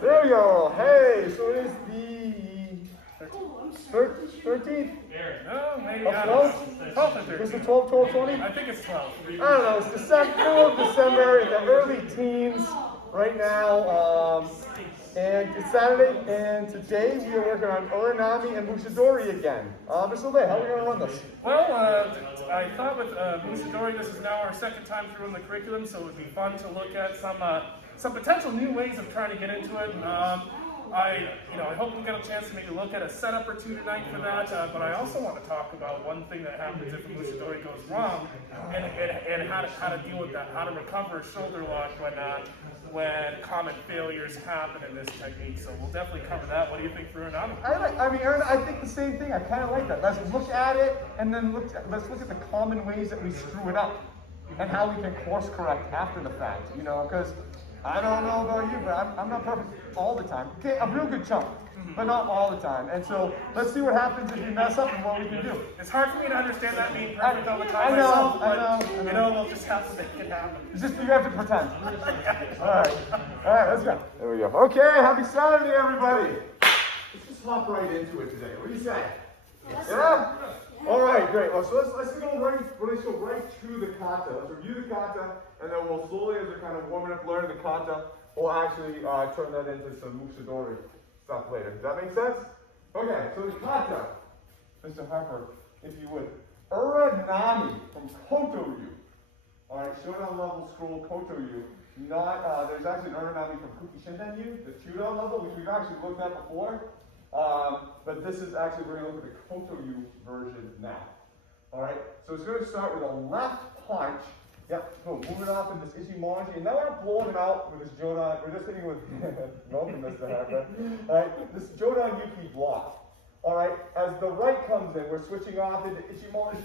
There we go. Hey, so it is the 13th? No, maybe Of not. 12? 12 and 13. Is it 12, 12, 20? I think it's 12. I don't know. It's middle of December in the early teens right now. And it's Saturday, and today we are working on Ura Nami and Musha Dori again. Mr. Lay, how are we going to run this? Well, I thought with Musha Dori, this is now our second time through in the curriculum, so it would be fun to look at some potential new ways of trying to get into it. I hope we get a chance to maybe look at a setup or two tonight for that, but I also want to talk about one thing that happens if Musha Dori goes wrong, and how to deal with that, how to recover a shoulder lock when common failures happen in this technique. So we'll definitely cover that. What do you think for Ura Nami? Aaron, I think the same thing. I kind of like that. Let's look at it, and then let's look at the common ways that we screw it up, and how we can course correct after the fact. Because I don't know about you, but I'm not perfect all the time. Okay, a real good chunk, but not all the time. And so let's see what happens if you mess up and what we can do. It's hard for me to understand that being perfect all the time I know. We'll just have to make it happen. It's just you have to pretend. All right, let's go. There we go. Okay, happy Saturday, everybody. Let's just hop right into it today. What do you say? Yeah? All right, great. Well, so let's go right to the kata. Let's review the kata, and then we'll slowly, as we're kind of warming up, learning the kata, we'll actually turn that into some Musha Dori stuff later. Does that make sense? Okay, so the kata, Mr. Harper, if you would. Ura Nami from Koto Ryu. All right, Shodan level scroll Koto Ryu. There's actually an Ura Nami from Kuki Shinden Ryu, the Chudo level, which we've actually looked at before. But this is actually, we're going to look at the Koto Ryu version now. All right, so it's going to start with a left punch. Yep, go move it off in this Ichimonji. And now we're blowing it out with this Jodan. We're just hitting with, welcome, Mr. Harper. All right, this Jodan Yuki block. All right, as the right comes in, we're switching off into Ichimonji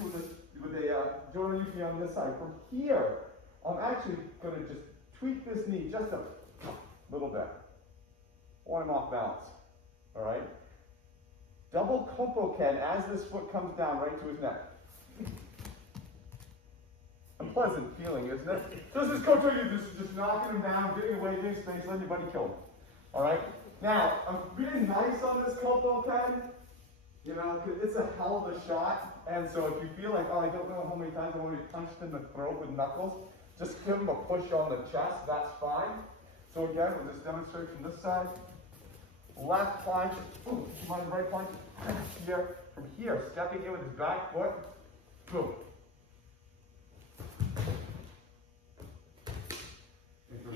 with a Jodan Yuki on this side. From here, I'm actually going to just tweak this knee just a little bit. Want him off balance. All right. Double Kopo-ken as this foot comes down right to his neck. A pleasant feeling, isn't it? This is Koto Ryu. This is just knocking him down, getting away, getting space, letting your buddy kill him. All right. Now, I'm being nice on this Kopo-ken. Because it's a hell of a shot. And so if you feel like, oh, I don't know how many times I've already punched in the throat with knuckles, just give him a push on the chest. That's fine. So again, we'll just demonstrate from this side. Left punch, ooh, mind the right punch, here, from here, stepping in with his back foot, boom.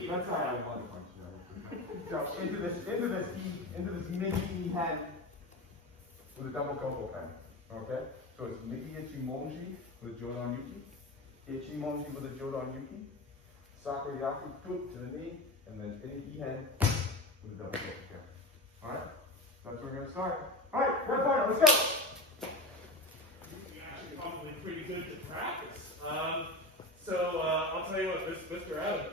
That's how I want to punch. So into this mini E-hand with a double Kopo-ken. Okay? So it's Miki Ichimonji with a Jodan Yuki, Ichimonji with a Jodan Yuki, Sakuryaku to the knee, and then any E-hand with a double Kopo-ken. All right, that's where we're going to start. All right, red partner, let's go. Actually, probably pretty good to practice. I'll tell you what, Mr. Adam.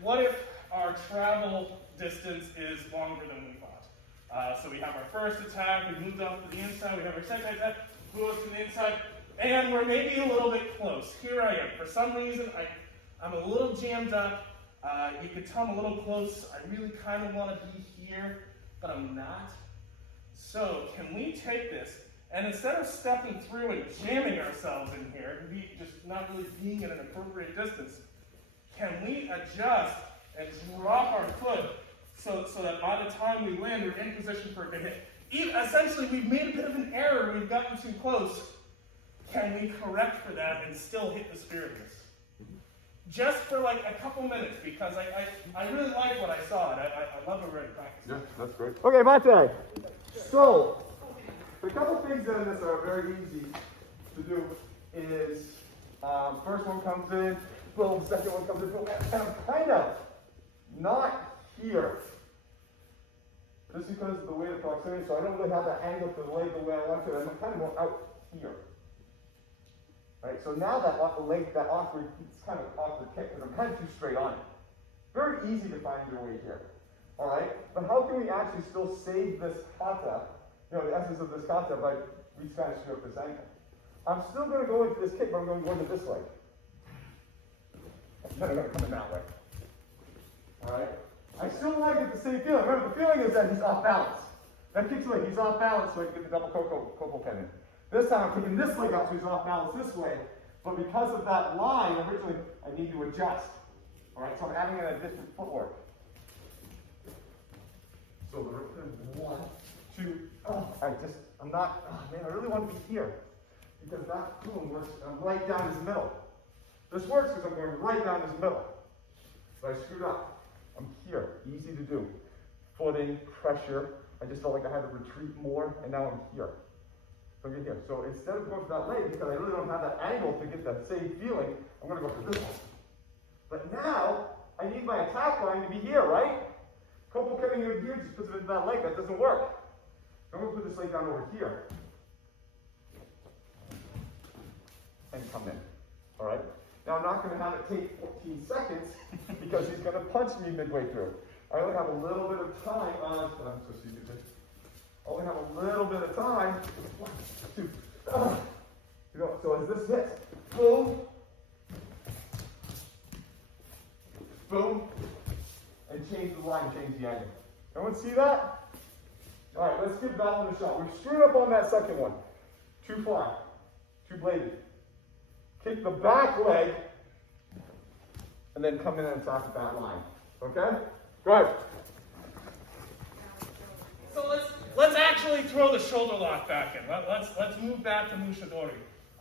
What if our travel distance is longer than we thought? So we have our first attack, we moved off to the inside, we have our second attack, move up to the inside, and we're maybe a little bit close. Here I am. For some reason, I'm a little jammed up. You could tell I'm a little close. I really kind of want to be here, but I'm not. So can we take this, and instead of stepping through and jamming ourselves in here, and just not really being at an appropriate distance, can we adjust and drop our foot so that by the time we land, we're in position for a good hit? Essentially, we've made a bit of an error. We've gotten too close. Can we correct for that and still hit the spear of this? Just for like a couple minutes, because I really like what I saw, and I love it already practicing. Yeah, that's great. Okay, Mate. So, a couple things in this are very easy to do is, first one comes in, boom, second one comes in, boom, and I'm kind of not here. Just because of the way the proximity, so I don't really have that angle to the leg the way I want to, I'm kind of more out here. Right, so now that awkward, it's kind of awkward kick because I'm kind of too straight on it. Very easy to find your way here. All right, but how can we actually still save this kata, the essence of this kata, by we kind of screw up this ankle? I'm still going to go into this kick, but I'm going to go into this leg. Then I'm going to come in that way. All right, I still want to get the same feeling. Remember, the feeling is that he's off balance. That kicks leg, he's off balance, so I can get the double Coco pen in. This time I'm kicking this leg up, so he's off balance this way. But because of that line, originally, I need to adjust. All right, so I'm adding in a different footwork. So the 1, 2, I'm not, man, I really want to be here. Because that boom works, I'm right down his middle. This works because I'm going right down his middle. But I screwed up. I'm here, easy to do. Footing, pressure. I just felt like I had to retreat more, and now I'm here. So get here. So instead of going for that leg, because I really don't have that angle to get that same feeling, I'm going to go for this one. But now, I need my attack line to be here, right? Coco cutting in here just puts it into that leg. That doesn't work. I'm going to put this leg down over here. And come in. All right? Now, I'm not going to have it take 14 seconds because he's going to punch me midway through. I only have a little bit of time. I only have a little bit of time. 1, 2, so as this hits, boom, boom, and change the line, change the angle. Everyone see that? All right, let's give that one a shot. We screwed up on that second one. 2 fly, 2 bladed. Kick the back leg, and then come in and attack that line. Okay? Go ahead. So let's actually throw the shoulder lock back in. Let's move back to Musha Dori.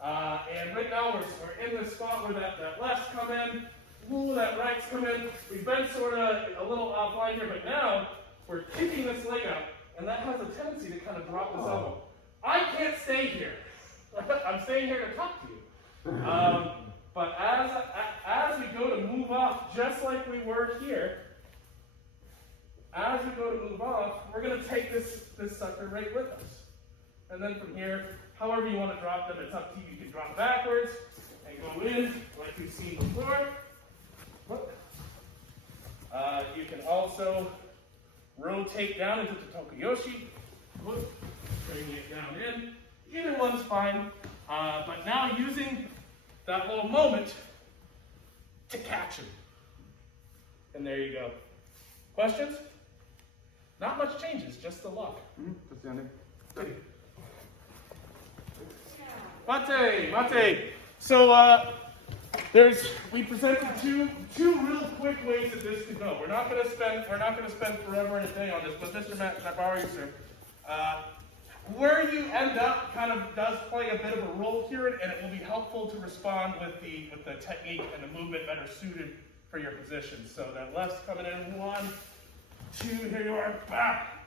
And right now we're in this spot where that left's come in, that right's come in. We've been sort of a little offline here, but now we're kicking this leg up, and that has a tendency to kind of drop this elbow. I can't stay here. I'm staying here to talk to you. But as we go to move off, just like we were here, as we go to move off, we're going to take this sucker right with us. And then from here, however you want to drop them, it's up to you. You can drop backwards and go in like we've seen before. Look. You can also rotate down into the Tokuyoshi. Look. Bring it down in. Either one's fine. But now using that little moment to catch him. And there you go. Questions? Not much changes, just the lock. Just the ending. Mate. So we presented two real quick ways that this could go. We're not going to spend forever and a day on this, but Mr. Nabari, sir, where you end up kind of does play a bit of a role here, and it will be helpful to respond with the technique and the movement that are suited for your position. So that left's coming in, 1, 2, here you are, back.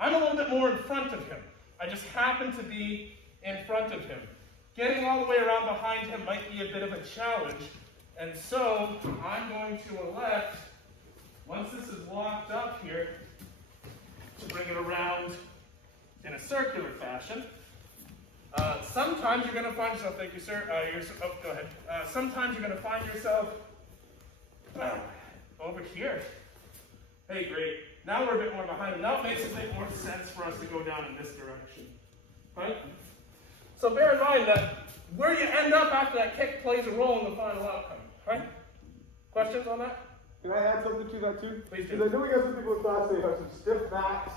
I'm a little bit more in front of him. I just happen to be in front of him. Getting all the way around behind him might be a bit of a challenge, and so I'm going to elect, once this is locked up here, to bring it around in a circular fashion. Sometimes you're going to find yourself, thank you, sir. Go ahead. Sometimes you're going to find yourself over here. Hey, great. Now we're a bit more behind him. Now it makes a bit more sense for us to go down in this direction. Right? So bear in mind that where you end up after that kick plays a role in the final outcome. Right? Questions on that? Can I add something to that too? Please do. Because I know we got some people in class that have some stiff backs.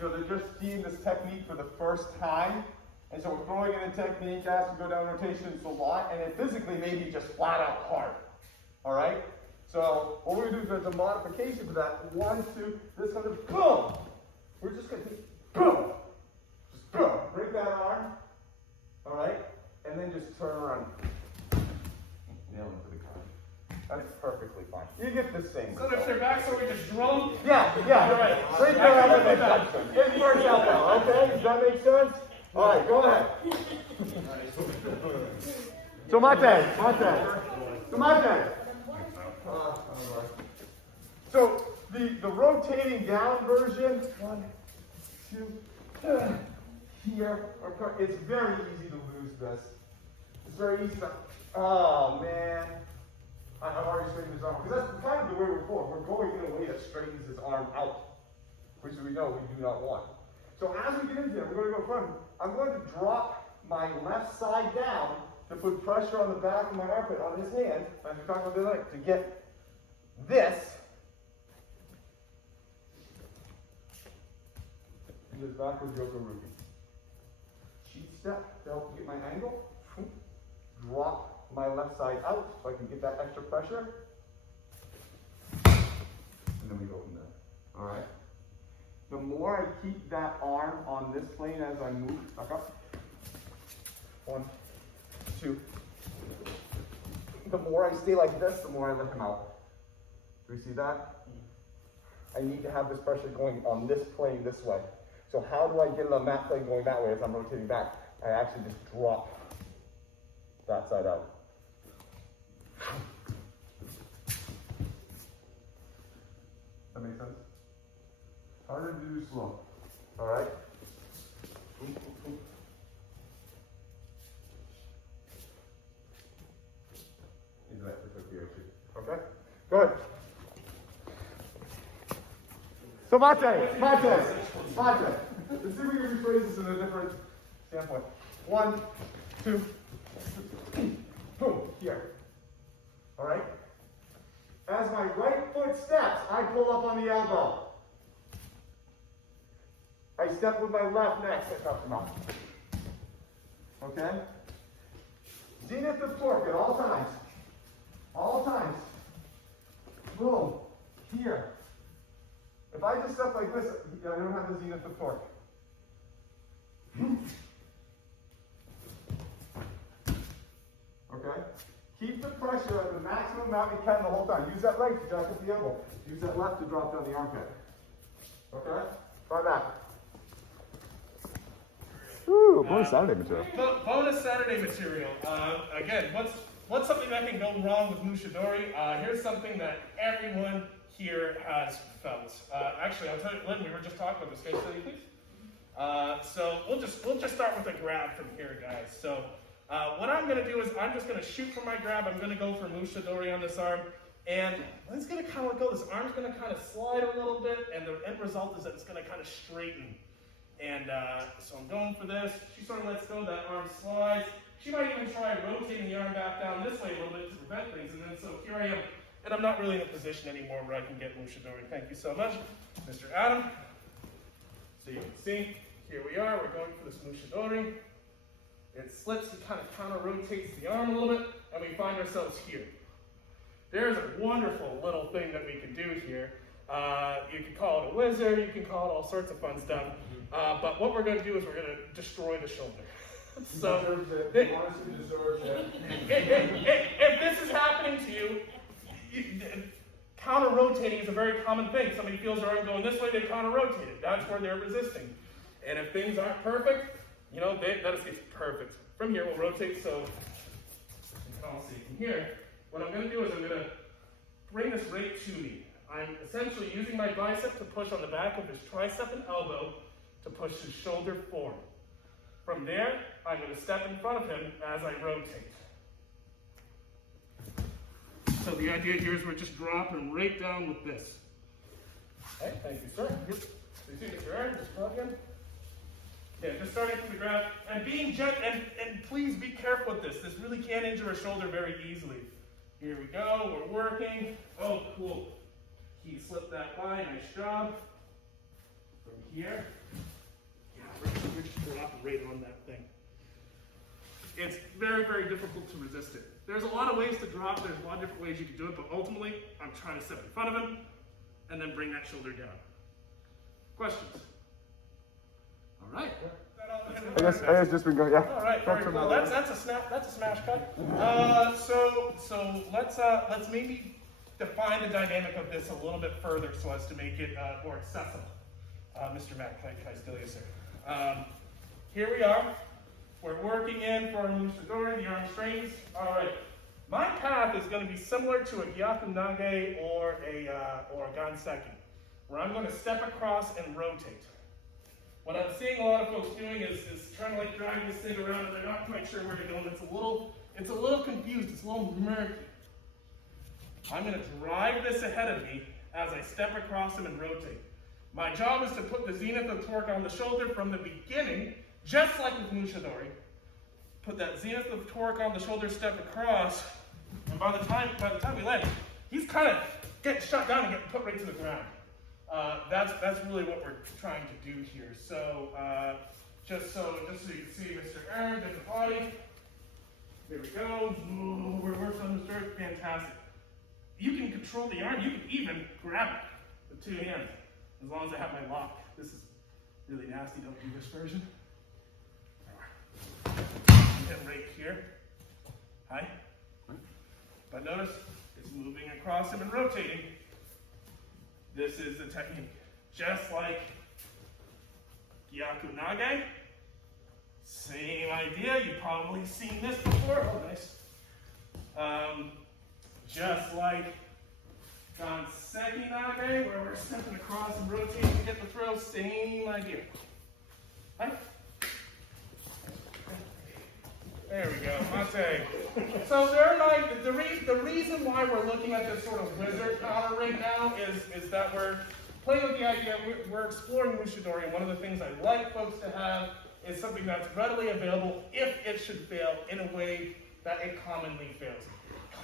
They're just seeing this technique for the first time. And so we're throwing in a technique as we go down rotations a lot, and it physically may be just flat out hard. All right? So what we're going to do is there's a modification to that. 1, 2, this comes in, boom! We're just going to boom! Just boom! Break that arm. All right? And then just turn around. Nail into the ground. That's perfectly fine. You get the same. So if they're back, so we just drill them? Yeah, right. Break that arm and then touch them. It works out well, okay? Does that make sense? All right, go ahead. So Mate. So the rotating down version, 1, 2, here, it's very easy to lose this. It's very easy to, oh man. I've already straightened his arm, because that's kind of the way we're going. We're going in a way that straightens his arm out, which we know we do not want. So as we get into it, we're going to go front. I'm going to drop my left side down to put pressure on the back of my armpit on his hand, as we talked about the other night, to get this do this backward Koto Ryu. Cheat step to help get my angle. Drop my left side out so I can get that extra pressure. And then we go from there. All right? The more I keep that arm on this plane as I move back up. 1, 2. The more I stay like this, the more I let him out. Do we see that? I need to have this pressure going on this plane this way. So how do I get it on that plane going that way as I'm rotating back? I actually just drop that side out. That makes sense? Harder to do slow. All right? Into that quick here too. Okay? Good. So mate. Let's see if we can rephrase this in a different standpoint. 1, 2, boom, here. All right? As my right foot steps, I pull up on the elbow. I step with my left next, I touch them up. Okay? Zenith of torque at all times. All times. Boom. Here. If I just step like this, I don't have the zenith of torque. Okay? Keep the pressure at the maximum amount you can the whole time. Use that right to jack up the elbow. Use that left to drop down the armpit. Okay? Try that. Ooh, bonus Saturday material. Bonus Saturday material. Again, what's something that can go wrong with Musha Dori? Here's something that everyone here has felt. Actually, I'll tell you, Lynn, we were just talking about this. Case study, please. So we'll just start with a grab from here, guys. So what I'm going to do is I'm just going to shoot for my grab. I'm going to go for Musha Dori on this arm. And it's going to kind of go, this arm's going to kind of slide a little bit, and the end result is that it's going to kind of straighten. And so I'm going for this. She sort of lets go, that arm slides. She might even try rotating the arm back down this way a little bit to prevent things. And then so here I am. And I'm not really in a position anymore where I can get Musha Dori. Thank you so much, Mr. Adam. So you can see, here we are. We're going for this Musha Dori. It slips and kind of counter-rotates the arm a little bit, and we find ourselves here. There's a wonderful little thing that we can do here. You can call it a wizard, you can call it all sorts of fun stuff. But what we're going to do is we're going to destroy the shoulder. So, if this is happening to you, counter-rotating is a very common thing. Somebody feels their arm going this way, they counter-rotate it. That's where they're resisting. And if things aren't perfect, you know, that is perfect. From here, we'll rotate so you can all see from here. What I'm going to do is I'm going to bring this right to me. I'm essentially using my bicep to push on the back of his tricep and elbow to push his shoulder forward. From there, I'm going to step in front of him as I rotate. So the idea here is we're just dropping right down with this. Okay, thank you, sir. So you see Mr. Aaron, just plug in. Yeah, just starting from the ground. And being gentle, and please be careful with this. This really can injure a shoulder very easily. Here we go, we're working. Oh, cool. He slipped that by, nice job. From here. Yeah, we're just dropping right on that thing. It's very, very difficult to resist it. There's a lot of ways to drop, there's a lot of different ways you can do it, but ultimately, I'm trying to step in front of him and then bring that shoulder down. Questions? All right. I guess just been going, yeah. All right, very cool. That's a smash cut. So let's maybe define the dynamic of this a little bit further so as to make it more accessible. Mr. Matt, can I steal you, sir? Here we are. We're working in for Musha Dori, the arm strains. All right. My path is going to be similar to a Gyaku Nage or a Ganseki, where I'm going to step across and rotate. What I'm seeing a lot of folks doing is trying to like drag this thing around and they're not quite sure where to go. And it's a little confused. It's a little murky. I'm going to drive this ahead of me as I step across him and rotate. My job is to put the zenith of torque on the shoulder from the beginning, just like with Musha Dori. Put that zenith of torque on the shoulder, step across, and by the time we land, he's kind of getting shut down and getting put right to the ground. That's really what we're trying to do here. So just so you can see, Mr. Aaron did the body. There we go. Ooh, we're working on the dirt. Fantastic. You can control the arm. You can even grab it with 2 hands, as long as I have my lock. This is really nasty. Don't do this version. Hit right here. Hi. But notice it's moving across him and rotating. This is the technique. Just like Gyaku Nage. Same idea. You've probably seen this before. Oh, nice. Just like Ganseki Nage, where we're stepping across and rotating to get the throw. Same idea. Hi. There we go, mate. So the reason why we're looking at this sort of wizard counter right now is that we're playing with the idea, we're exploring Musha Dori, and one of the things I like folks to have is something that's readily available if it should fail in a way that it commonly fails.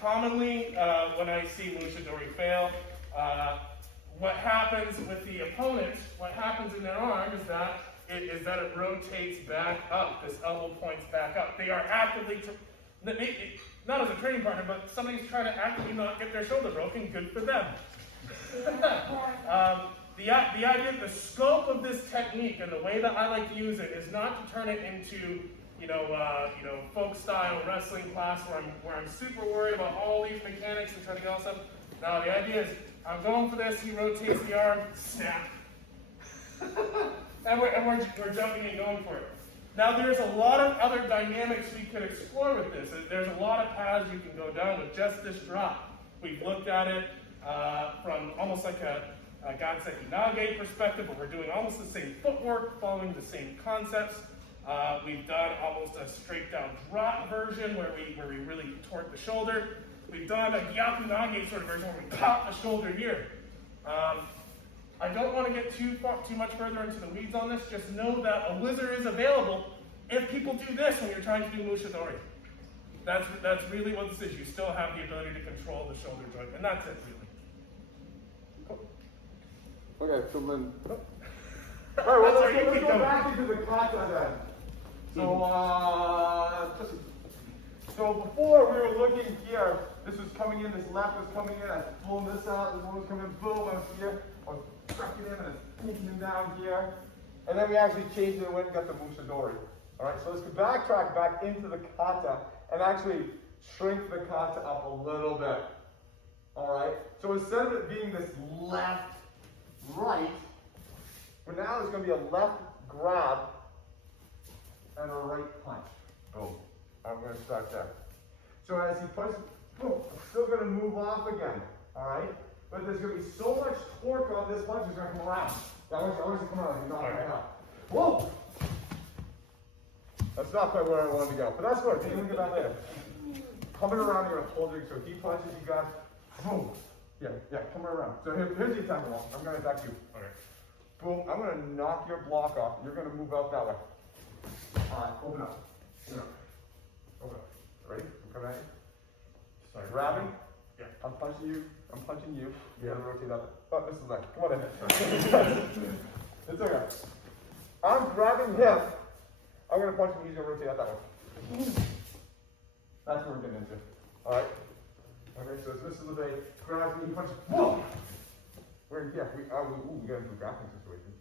Commonly, when I see Musha Dori fail, what happens with the opponent, what happens in their arm is that it rotates back up. This elbow points back up. They are actively, not as a training partner, but somebody's trying to actively not get their shoulder broken. Good for them. The idea, the scope of this technique, and the way that I like to use it is not to turn it into, folk style wrestling class where I'm super worried about all these mechanics and trying to get all stuff. No, the idea is I'm going for this. He rotates the arm, snap. And we're jumping and going for it. Now there's a lot of other dynamics we could explore with this. There's a lot of paths you can go down with just this drop. We've looked at it from almost like a Ganseki Nage perspective, where we're doing almost the same footwork, following the same concepts. We've done almost a straight down drop version where we really torque the shoulder. We've done a Gyaku Nage sort of version where we pop the shoulder here. I don't want to get too much further into the weeds on this. Just know that a wizard is available if people do this when you're trying to do Musha Dori. That's really what this is. You still have the ability to control the shoulder joint, and that's it, really. Cool. Okay, so then. All right, well, let's go back into the kata then. So before we were looking here, this was coming in, this left was coming in, I pulled this out, this one was coming in, boom, I was here, I was tracking him and I was taking him down here. And then we actually changed it and went and got the Musha Dori. Alright, so let's backtrack back into the kata and actually shrink the kata up a little bit. Alright, so instead of it being this left, right, well, now there's going to be a left grab and a right punch. Boom. I'm going to start there. So as he punches, boom, I'm still going to move off again. Alright? But there's going to be so much torque on this punch, it's going to come around. I want you to come around. You're not right now. Whoa! That's not quite where I wanted to go. But that's good. Take a look at that later. Coming around here and holding. So he punches, you guys. Boom. Yeah, come around. So here's the attack wall. I'm going to attack you. Okay. Boom. I'm going to knock your block off. You're going to move out that way. Alright, open up. Open up. Open up. Ready? I'm coming at you. Start grabbing. Yeah. I'm punching you. I'm punching you. You gotta rotate up. Oh, this is like, come on in. It's okay. I'm grabbing him. I'm gonna punch him. He's gonna rotate out that way. That's what we're getting into. Alright? Okay, so this is the way. Grab me, punch. Whoa! We got into a grappling situation.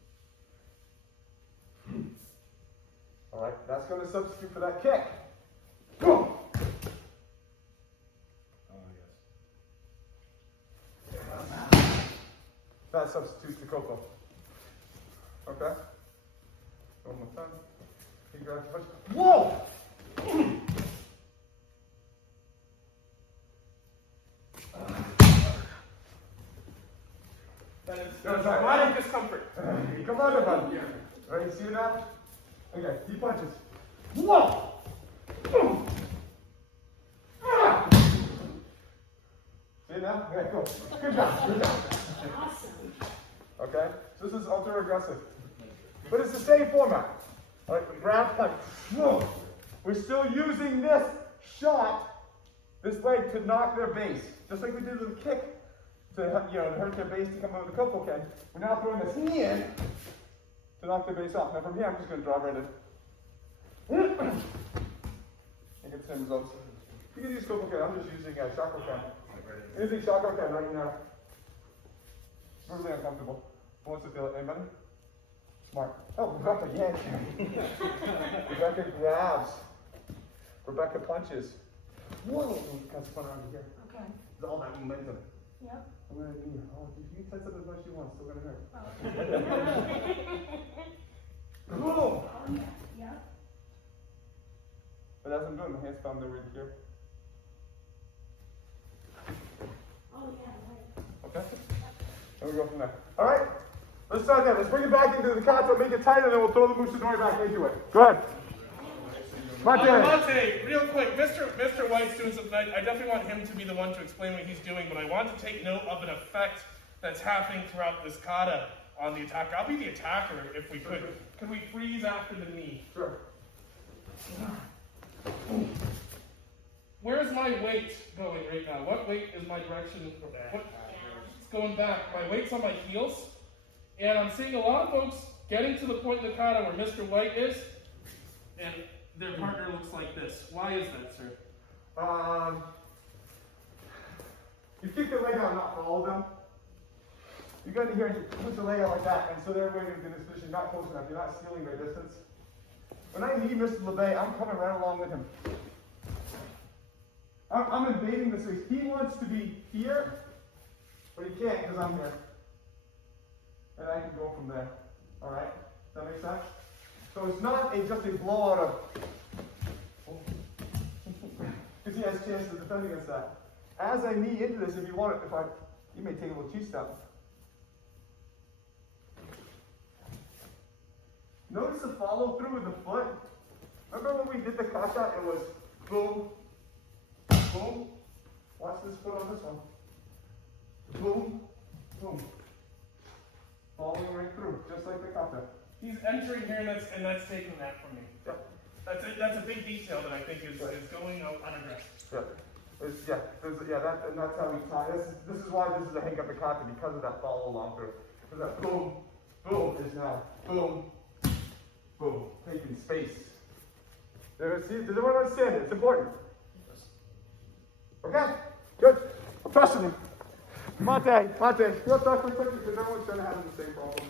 Alright, that's gonna substitute for that kick. Boom! That substitutes to Koto. Okay? One more time. He grabs the punch. Whoa! That's a lot of discomfort. Come on, everybody. Ready? See that? Okay, he punches. Whoa! Boom! Ah! See now? Okay, cool. Good job. Good job. Awesome. Okay? So this is ultra aggressive. But it's the same format. All right, grab, punch. Whoa! We're still using this shot, this leg, to knock their base. Just like we did with the kick. to, you know, to hurt their base to come out of the kokoken. We're now throwing this knee in to knock their base off. Now from here, I'm just going to draw right in. And get the same results. You can use kokoken. I'm just using shakoken. Using shakoken right now. Really uncomfortable. Who wants to feel it? Anybody? Smart. Oh, Rebecca, yeah. Rebecca grabs. Rebecca punches. Whoa! Got spun around here. Okay. It's all that momentum. Yep. I'm gonna need. Oh, you can touch up as much as you want. Still gonna hurt. Oh. Boom! Oh yeah. Yep. But as I'm doing, my hands found their way to here. Oh yeah. Right. Okay. And we go from there. All right. Let's start there. Let's bring it back into the kato, make it tight, and then we'll throw the Musha Dori back into it. Go ahead. Monte. Monte, real quick, Mr. White's doing something. I definitely want him to be the one to explain what he's doing, but I want to take note of an effect that's happening throughout this kata on the attacker. I'll be the attacker if we could. Could we freeze after the knee? Sure. Where's my weight going right now? What weight is my direction? It's going back. My weight's on my heels. And I'm seeing a lot of folks getting to the point in the kata where Mr. White is, and their partner looks like this. Why is that, sir? You kick the leg out, not follow them. You go into here and you push the leg out like that, and so they're waiting in this position, not close enough. You're not stealing their distance. When I need Mr. LeBay, I'm coming right along with him. I'm invading the space. He wants to be here, but he can't because I'm here. And I can go from there. All right? Does that make sense? So it's not just a blowout of, because he has a chance to defend against that. As I knee into this, if you want it, you may take a little two-step. Notice the follow through with the foot. Remember when we did the kata? It was boom, boom. Watch this foot on this one. Boom, boom. Following right through, just like the kata. He's entering here, and that's taking that from me. Yep. That's a big detail that I think is going unaddressed. Yeah. That's how we tie. This is why this is a hang up the kata, because of that follow along through. Because that boom, boom is now boom, boom, taking space. Does everyone understand it? It's important. Okay? Good. I'm trusting you. Monte, you'll talk real quick because everyone's going to have the same problem.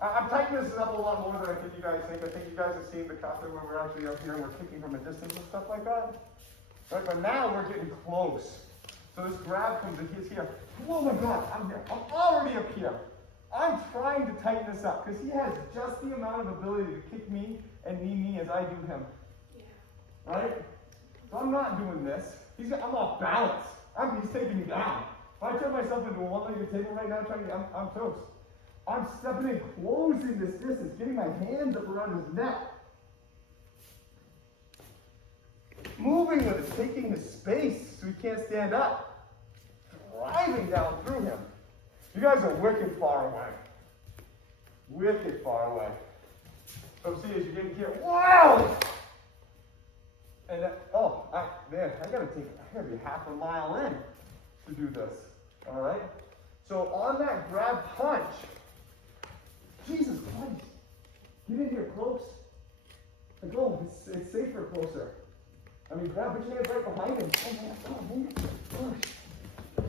I'm tightening this up a lot more than I think you guys think. I think you guys have seen the kata where we're actually up here and we're kicking from a distance and stuff like that. Right? But now we're getting close. So this grab comes in, he's here. Oh my God, I'm here. I'm already up here. I'm trying to tighten this up because he has just the amount of ability to kick me and knee me as I do him. Yeah. Right? So I'm not doing this. I'm off balance. He's taking me down. If I turn myself into a one-legged table right now, I'm toast. I'm stepping in, closing this distance, getting my hands up around his neck. Moving with it, taking his space so he can't stand up. Driving down through him. You guys are wicked far away. Wicked far away. So see, as you're getting here, wow! And I gotta be half a mile in to do this. All right? So on that grab punch, Jesus Christ, get in here close. Like, oh, it's safer closer. I mean, grab, put your hands right behind him. Oh man, gosh.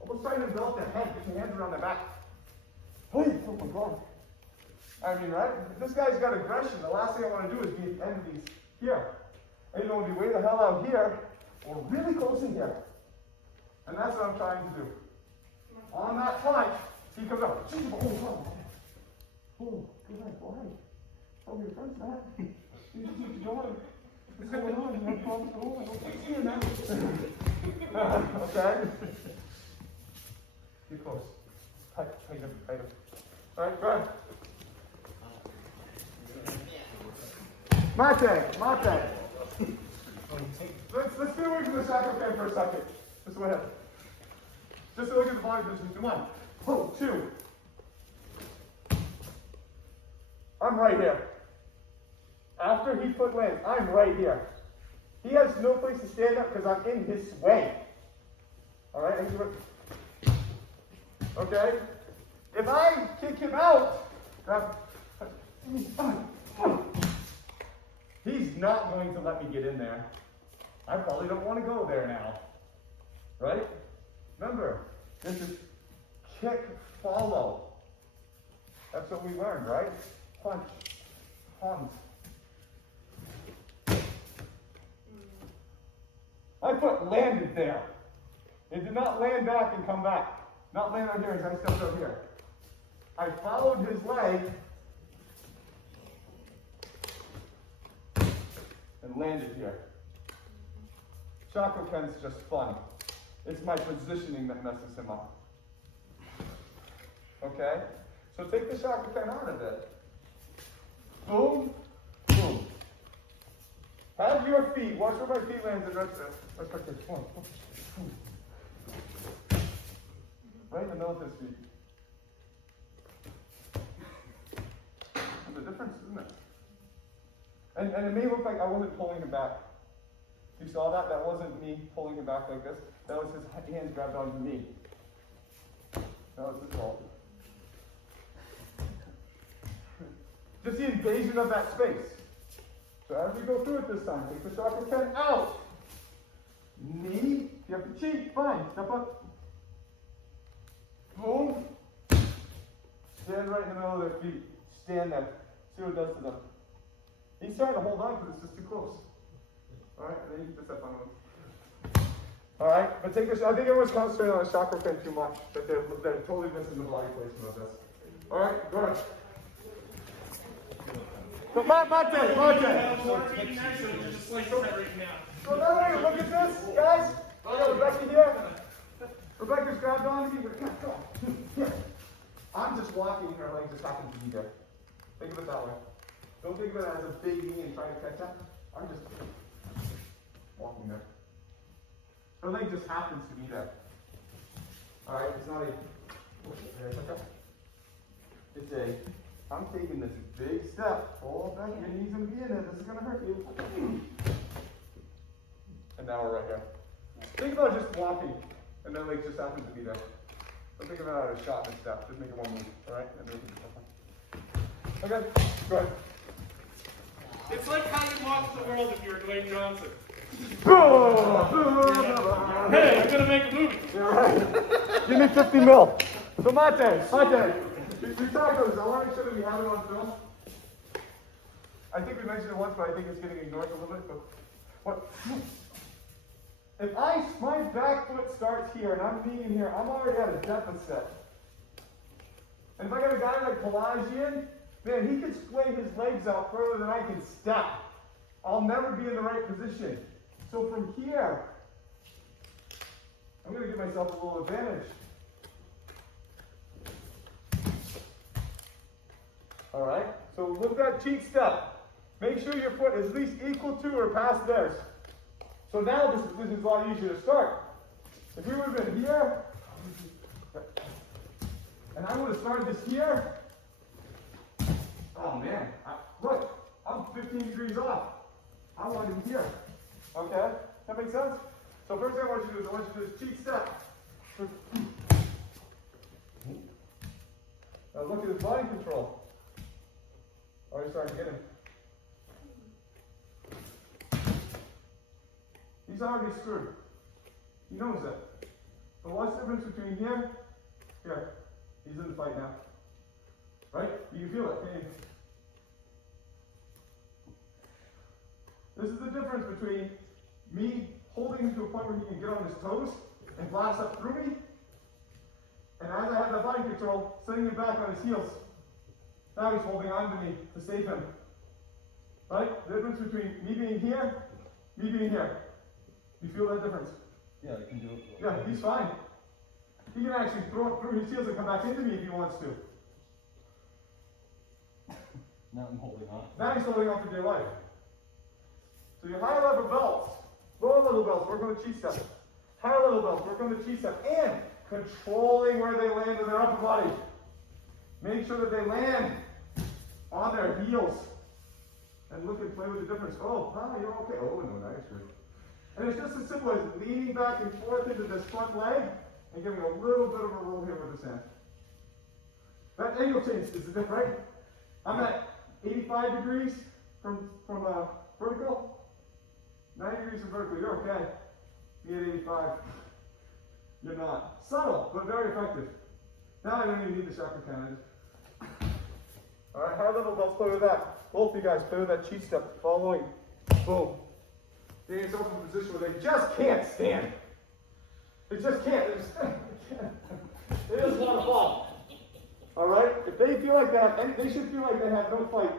Almost trying to envelop their head, put your hands around their back. Oh my God. I mean, right? If this guy's got aggression, the last thing I want to do is be enemies here. And you know, be way the hell out here, or really close in here. And that's what I'm trying to do. On that punch, he comes up. Oh, go ahead. Oh, your friend's mad. What's going on? You have problems at all? I don't see you now. Okay? Get close. Tight him. All right, go ahead. Mate. Let's get away from the shakoken for a second. Just go ahead. Just look at the body position. 1, 2. I'm right here. After he foot lands, I'm right here. He has no place to stand up because I'm in his way. All right? Okay? If I kick him out, he's not going to let me get in there. I probably don't want to go there now. Right? Remember, this is kick, follow. That's what we learned, right? Punch, hunt. My foot landed there. It did not land back and come back. Not land out here as I stepped up here. I followed his leg and landed here. Shakoken's just fun. It's my positioning that messes him up. Okay? So take the Shakoken out of it. Boom, boom. Have your feet, watch where my feet land and rest it. Right in the middle of his feet. There's a difference, isn't it? And it may look like I wasn't pulling him back. You saw that? That wasn't me pulling him back like this. That was his hands grabbed onto me. That was his fault. Just the invasion of that space. So as we go through it this time, take the Shakoken out. Knee, you have to cheat, fine, step up. Boom. Stand right in the middle of their feet. Stand there. See what it does to them. He's trying to hold on because it's just too close. Alright, and then you can step on him. Alright, but take this. I think everyone's concentrating on the Shakoken too much. That they're totally missing the body placement of this. Alright, go ahead. So, So now wait, look at this, guys. I got Rebecca here. Rebecca's grabbed onto me. Here. I'm just walking, her leg just happens to be there. Think of it that way. Don't think of it as a big knee and try to catch up. I'm just walking there. Her leg just happens to be there. Alright, it's not it's a, I'm taking this big step. Hold back, your knee's gonna be in it. This is gonna hurt you. And now we're right here. Think about just walking, and then leg just happens to be there. Don't think about it as a shot and a step. Just make it one move, alright? And then we can do okay, go ahead. It's like how you walk the world if you're Dwayne Johnson. Hey, I'm gonna make a movie. You're right. Give me 50 mil. So Mate. We talked about this. I want to make sure that we have it on film. I think we mentioned it once, but I think it's getting ignored a little bit. But what? If my back foot starts here and I'm kneeing here, I'm already at a deficit. And if I got a guy like Pelagian, man, he can sway his legs out further than I can step. I'll never be in the right position. So from here, I'm going to give myself a little advantage. All right, so look at that cheek step. Make sure your foot is at least equal to or past theirs. So now this is a lot easier to start. If we would have been here, and I would have started this here, oh man, look, I'm 15 degrees off. I want to be here. Okay, that makes sense? So first thing I want you to do is I want you to do this cheek step. Now look at his body control. Already starting to get him. He's already screwed. He knows it. But what's the difference between here? Here. He's in the fight now. Right? You can feel it, can't you? This is the difference between me holding him to a point where he can get on his toes and blast up through me, and as I have that body control, setting him back on his heels. Now he's holding on to me to save him. Right? The difference between me being here, me being here. You feel that difference? Yeah, I can do it. Yeah, he's fine. He can actually throw it through his heels and come back into me if he wants to. Now I'm holding on. Now he's holding on for dear life. So your higher level belts, lower level belts, work on the cheek step. Higher level belts, work on the cheek step. And controlling where they land in their upper body. Make sure that they land on their heels and look and play with the difference. Oh, you're okay. Oh, no, now you're screwed. And it's just as simple as leaning back and forth into this front leg and giving a little bit of a roll here with this hand. That angle change is different, right? I'm at 85 degrees from vertical, 90 degrees from vertical. You're okay. Me at 85. You're not. Subtle, but very effective. Now I don't even need the chakra count. All right, high level, let's play with that. Both of you guys play with that cheat step, following. Boom. Getting yourself in a position where they just can't stand. They just can't. They just want to fall. All right? If they feel like that, they should feel like they have no fight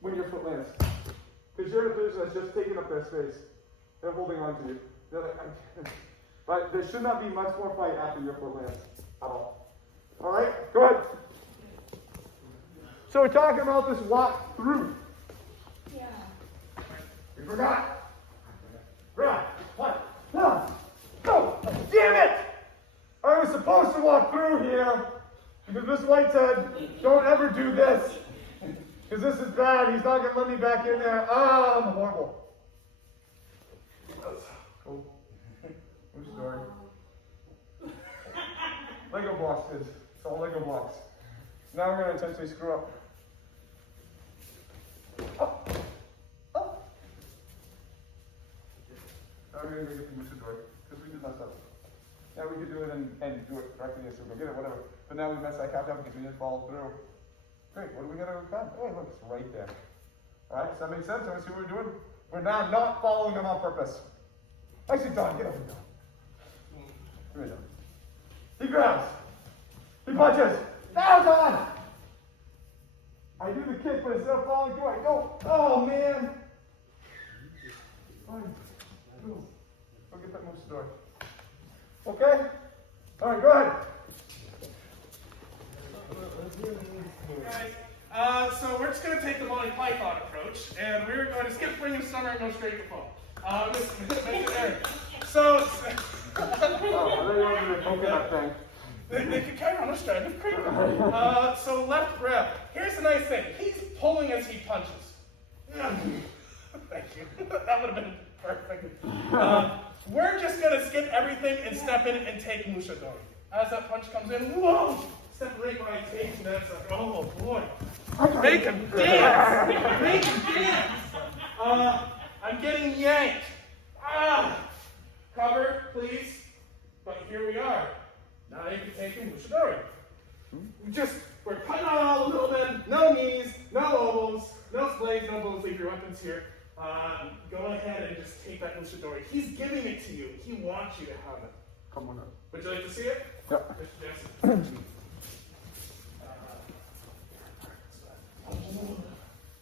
when your foot lands. Because you're in a position that's just taking up their space. They're holding on to you. They're like, but there should not be much more fight after your foot lands at all. All right? Go ahead. So we're talking about this walk through. Yeah. You forgot. Right. What? No. No. Damn it! I was supposed to walk through here because Miss White said, don't ever do this. Because this is bad. He's not going to let me back in there. I'm horrible. Cool. Musha Dori. Lego blocks, kids. It's all Lego blocks. Now we're going to intentionally screw up. Up. Up. Now we're going to get to Musha Dori because we did mess up. Yeah, we could do it and do it correctly, so we'll get it, whatever. But now we messed that cap up because we didn't follow through. Great, what do we got to do? Hey, look, it's right there. All right, does that make sense? Let me see what we're doing. We're now not following them on purpose. Actually, Don, get over here. Come here, Don. He grabs. He punches. Now, Don! I do the kick, but instead of following through, I don't. Oh, man. Fine. Go get that Musha Dori. Okay? All right, go ahead. Guys, so we're just going to take the Monty Python approach, and we're going to skip spring and summer and go straight to fall. Mr. Eric. So, I thought you wanted to poke that thing. they can carry on a stride of cream. So left grab. Here's the nice thing. He's pulling as he punches. Thank you. That would have been perfect. We're just going to skip everything and step in and take Musha Dori. As that punch comes in, whoa! Step right by takes, and that's like, oh boy. Make him dance! Make him dance! I'm getting yanked. Cover, please. But here we are. Now you can take Musha Dori. We're cutting out a little bit. No knees, no elbows, no splays, no bones. Leave your weapons here. Go ahead and just take that Musha Dori. He's giving it to you. He wants you to have it. Come on up. Would you like to see it? Yep. Mr. Jackson.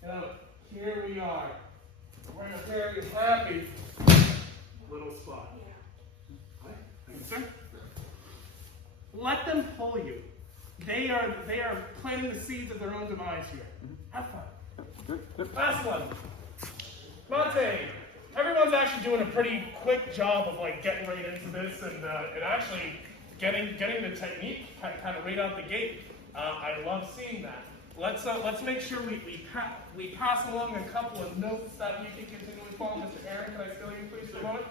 Now, here we are. We're in a very happy little spot. Hi. Thank you, sir. Let them pull you. They are planting the seeds of their own demise here. Have fun. Last one. Monte. Everyone's actually doing a pretty quick job of like getting right into this and actually getting the technique kind of right out the gate. I love seeing that. Let's make sure we pass along a couple of notes that we can continually follow. Mr. Aaron, can I steal you please for a moment?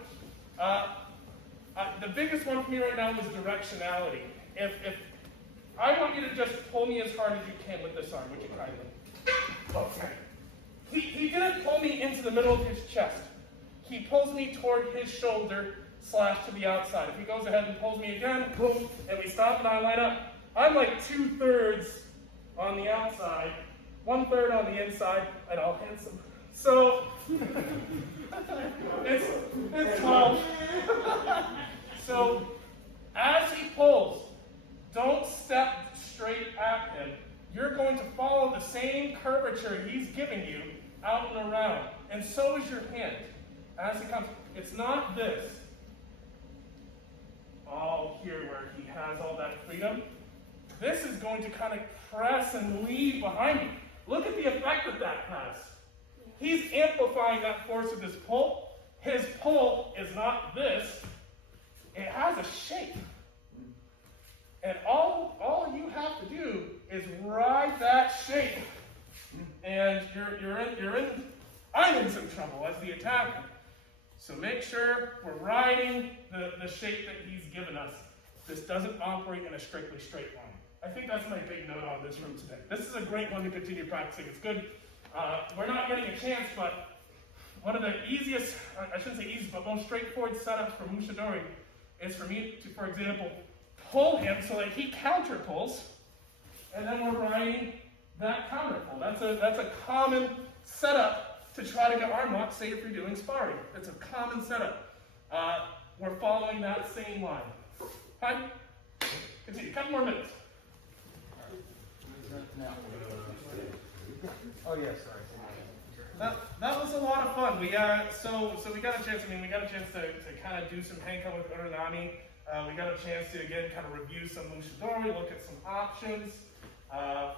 The biggest one for me right now is directionality. If I want you to just pull me as hard as you can with this arm, would you kindly? Okay. He didn't pull me into the middle of his chest. He pulls me toward his shoulder / to the outside. If he goes ahead and pulls me again, boom, and we stop and I line up, I'm like 2/3 on the outside, 1/3 on the inside, and I'll hit some. So, it's 12. So, as he pulls, don't step straight at him. You're going to follow the same curvature he's giving you out and around. And so is your hand. As he comes, it's not this. All here where he has all that freedom. This is going to kind of press and leave behind you. Look at the effect that has. He's amplifying that force of his pull. His pull is not this. It has a shape. And all you have to do is ride that shape. And you're in I'm in some trouble as the attacker. So make sure we're riding the shape that he's given us. This doesn't operate in a strictly straight line. I think that's my big note on this room today. This is a great one to continue practicing. It's good. We're not getting a chance, but one of the easiest, I shouldn't say easiest, but most straightforward setups for Musha Dori is for me to, for example, pull him so that he counter pulls, and then we're riding that counter pull. That's a common setup to try to get arm lock, say if you're doing sparring. It's a common setup. We're following that same line. Hi? Continue. A couple more minutes. Oh yeah, sorry. That was a lot of fun. We so we got a chance. We got a chance to kind of do some handcuff with Ura Nami. We got a chance to again kind of review some Musha Dori, look at some options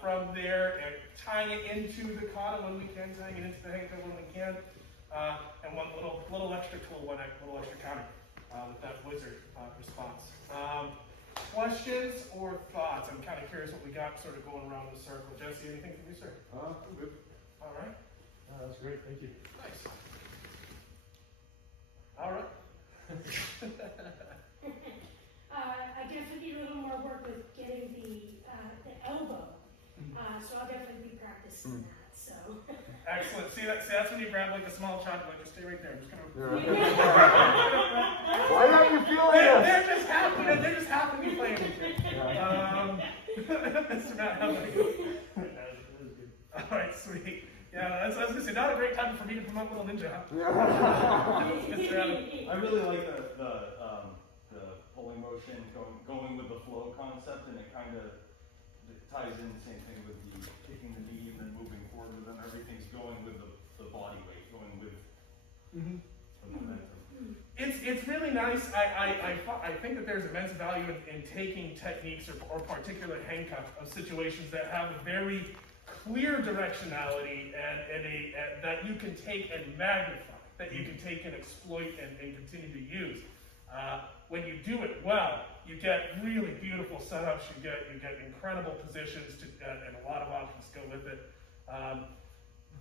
from there, and tying it into the kata when we can, tying it into the handcuff when we can, and one little extra tool, one little extra counter with that wizard response. Questions or thoughts? I'm kind of curious what we got sort of going around the circle. Jesse, anything from you, sir? I'm good. All right. That's great, thank you. Nice. All right. I definitely need a little more work with getting the elbow. So I'll definitely be practicing that. So. Excellent. See, that's when you grab like a small child, like just stay right there. I'm just gonna. Why don't you feel They're just happy to be playing with you. Mr. Matt, how about you? All right, sweet. Yeah, I was gonna say, not a great time for me to promote Little Ninja, huh? Mr. Adam. I really like the pulling motion, going with the flow concept, and it kind of ties in the same thing with the kicking the knee and then moving forward with them. Everything's going with the body weight, going with the momentum. It's really nice. I think that there's immense value in taking techniques or particular handcuff of situations that have a very clear directionality and that you can take and magnify, that you can take and exploit and continue to use. When you do it well, you get really beautiful setups. You get incredible positions and a lot of options go with it.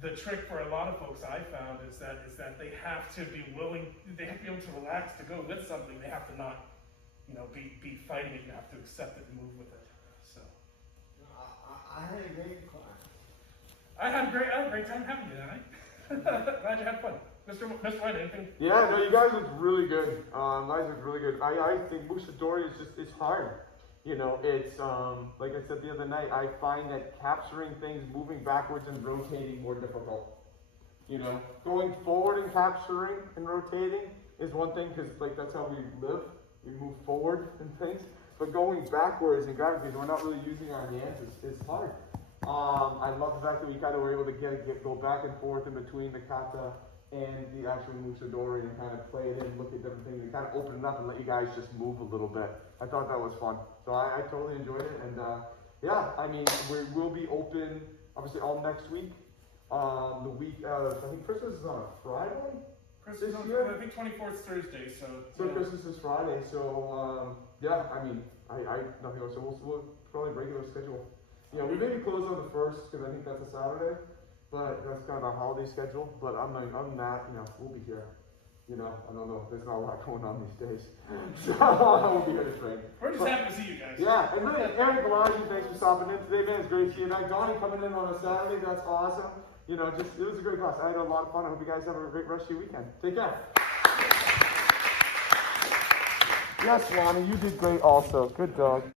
The trick for a lot of folks I found is that they have to be willing, they have to be able to relax to go with something. They have to not, be fighting it. You have to accept it and move with it. So. I had a great class. I had a great time having you tonight. Glad you had fun. Mr. White, anything? Yeah, no, you guys look really good. Guys look really good. I think Musha Dori is it's hard. It's like I said the other night, I find that capturing things, moving backwards and rotating more difficult. Going forward and capturing and rotating is one thing because that's how we live. We move forward and things. But going backwards and grabbing because we're not really using our hands is hard. I love the fact that we kind of were able to go back and forth in between the kata and the actual Musha Dori and kind of play it in, look at different things, and kind of open it up and let you guys just move a little bit. I thought that was fun. So I totally enjoyed it. And we will be open, obviously, all next week. The week of, I think Christmas is on a Friday? Christmas this year? I think 24th is Thursday, so. So Christmas is Friday, so I nothing else. So we'll probably regular schedule. We may be closed on the 1st because I think that's a Saturday, but that's kind of our holiday schedule. But other than that, we'll be here. I don't know. There's not a lot going on these days, so we'll be here to train. We're just happy to see you guys. Yeah, and really, Eric Galagi, thanks for stopping in today, man. It's great to see you back. Donnie coming in on a Saturday, that's awesome. It was a great class. I had a lot of fun. I hope you guys have a great rest of your weekend. Take care. Yes, Lonnie, you did great also. Good dog.